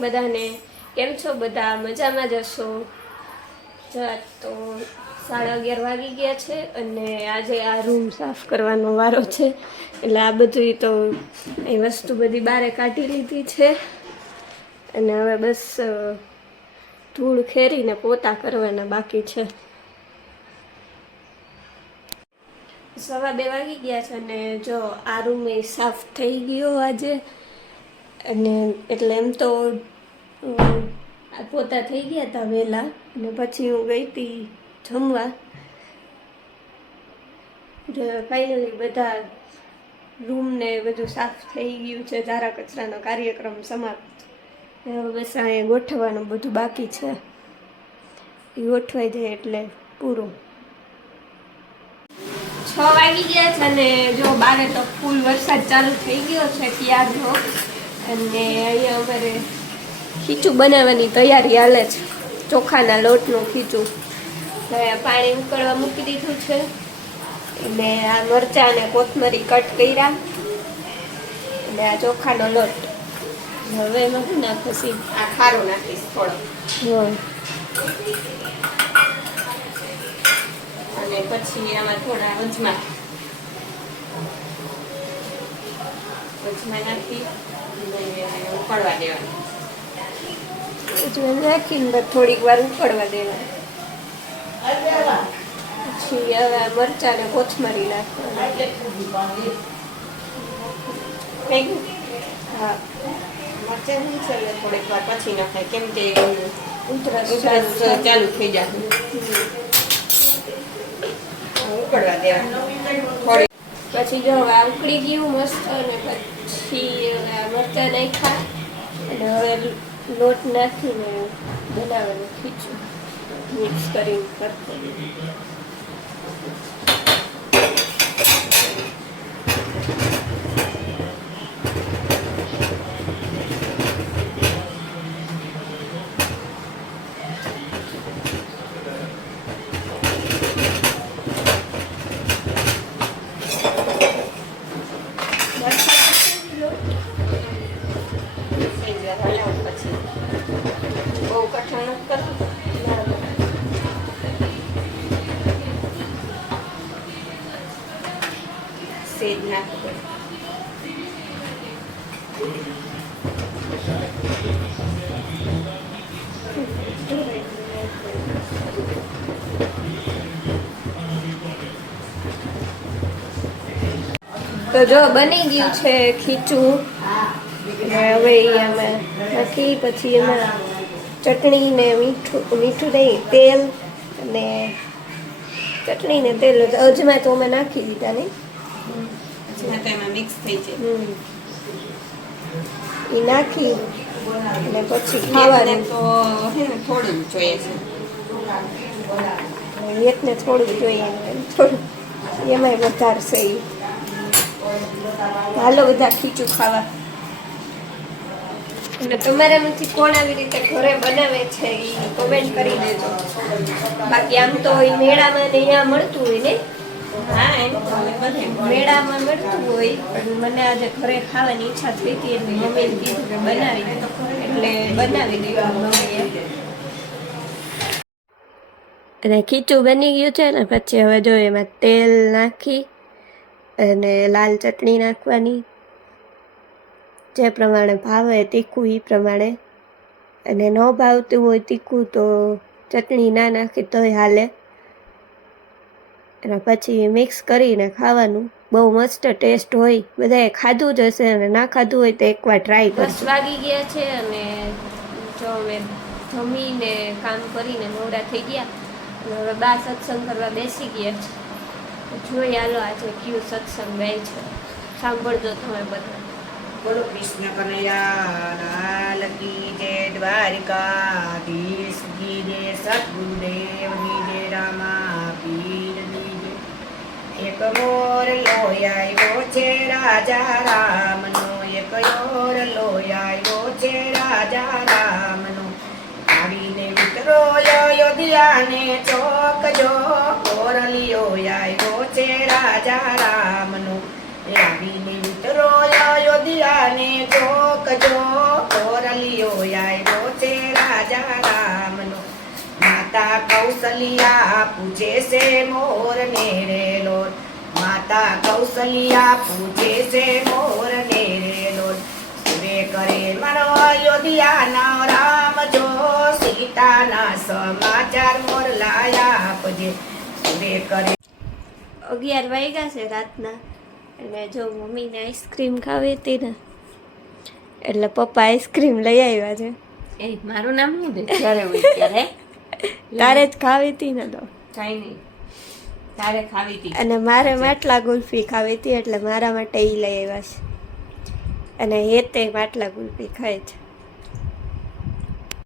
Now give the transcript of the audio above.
બધાને. કેમ છો બધા? મજામાં જ હશો? જો તો સાડા અગિયાર વાગી ગયા છે અને આજે આ રૂમ સાફ કરવાનો વારો છે. એટલે આ બધું તો એ વસ્તુ બધી બારે કાઢી લીધી છે. અને હવે બસ ધૂળ ખેરીને પોતા કરવાના બાકી છે. સવા બે વાગી ગયા છે અને જો આ રૂમ એ સાફ થઈ ગયો આજે. અને એટલે એમ તો પોતા થઈ ગયા હતા વહેલા અને પછી હું ગઈ હતી જમવા. ફાઇનલી બધા રૂમ ને બધું સાફ થઈ ગયું છે, ધારા કચરાનો કાર્યક્રમ સમાપ્ત. બસ અહીંયા ગોઠવવાનું બધું બાકી છે. એ ગોઠવાઈ જાય એટલે પૂરું. છ વાગી ગયા છે અને જો બારે તો ફૂલ વરસાદ ચાલુ થઈ ગયો છે ત્યારનો અને અહીંયા અમારે ખીચું બનાવવાની તૈયારી હાલે છે. ચોખાના લોટનું ખીચું. પાણી ઉકળવા મૂકી દીધું છે. અને આ મરચાં અને કોથમરી કટ કર્યા. અને આ ચોખાનો લોટ. હવે એમાં શું નાખું સી આ ખારું નાખીશ થોડો. અને પછી આમાં થોડા અજમા. અજમા નાખી ઉકળવા દેવાનું. એટલે નાખીને થોડીક વાર ઉકળવા દેવા. પછી હવે મરચાં ને કોથમરી નાખવાની. હા. મરચાં નહીં થોડીક વાર પછી નાખાય. કેમ કે ઉધરસ ચાલુ થઈ જાય. ઉકળવા દેવાનું. પછી જો હવે આ ઉકળી ગયું મસ્ત અને પછી હવે આ મરચાં નાખ્યા. અને હવે લોટ નાખીને બનાવવાનું. ખીચું. મિક્સ કરીને કરते સેજ નાખવું તો જો બની ગયું છે ખીચું. હવે અમે નાખી, પછી એમાં ચટણી ને મીઠું મીઠું નહીં, તેલ અને ચટણી ને તેલ. અજમા તો અમે નાખી દીધા નહીં. તો એમાં મિક્સ થઈ જાય. એ નાખી અને પછી ખાવાનું. તો હે ને થોડું જોઈએ છે. એકને થોડું જોઈએ થોડું. એમાંય વધારશે હાલો બધા ખીચું ખાવા. અને તમારામાંથી કોણ આવી રીતે ઘરે બનાવે છે એ કોમેન્ટ કરી દેજો. બાકી આમ તો એ મેળામાં ને અહીંયા મળતું હોય ને? મેળામાં મળતું હોય મને આજે ઘરે ખાવાની ઈચ્છા થઈ હતી એટલે મમ્મીએ કીધું કે બનાવી એટલે બનાવી દીધું મમ્મીએ. અને ખીચું બની ગયું છે ને, પછી હવે જો એમાં તેલ નાખી અને લાલ ચટણી નાખવાની. જે પ્રમાણે ભાવે તીખું એ પ્રમાણે. અને ન ભાવતું હોય તીખું તો ચટણી ના નાખી તોય હાલે. અને પછી મિક્સ કરીને ખાવાનું. બહુ મસ્ત ટેસ્ટ હોય. બધાએ ખાધું જ હશે અને ના ખાધું હોય તો એકવાર ટ્રાય બસ વાગી ગયા છે અને જો અમે જમીને કામ કરીને નવરા થઈ ગયા. અને હવે બા સત્સંગ કરવા બેસી ગયા છે. જોઈ હાલો આજે કયું સત્સંગ બે છે. સાંભળજો તમે બધા. બોલો કૃષ્ણ કનૈયા લાલ કી જય દ્વારિકાધીશ કી જય સદગુરુદેવ કી જય રામા. એક મોર લોયાયો છે રાજા રામનો. એક યોર લોયાયો છે રાજા રામનો. આવીને મિત્રો અયોધ્યાને ચોકજો. કોરલિયો આવ્યો છે રાજા રામનો. આવીને મિત્રો અયોધ્યાને ચોકજો. કોરલિયો આવ્યો છે રાજા રામનો. માતા કૌશલ્યા પૂજે છે મોર ને રેલો માતા કૌશલ્યા પૂજે છે મોર ને રેલો સુરે કરે મારો અયોધ્યા ના રામ જો. સીતાના સમાચાર મોર લાયા આપજે. સુરે કરે. અગિયાર વાગ્યા છે રાતના. અને જો મમ્મીને આઈસ્ક્રીમ ખાવી હતી ને એટલે પપ્પા આઈસ્ક્રીમ લઈ આવ્યા છે. એ મારું નામ શું દે ત્યારે તારે જ ખાવી હતી ને તો. કાંઈ નહીં. તારે ખાવી હતી અને મારે માટલા ગુલ્ફી ખાવી હતી એટલે મારા માટે એ લઈ આવ્યા છે. અને એ તે માટલા ગુલ્ફી ખાય છે.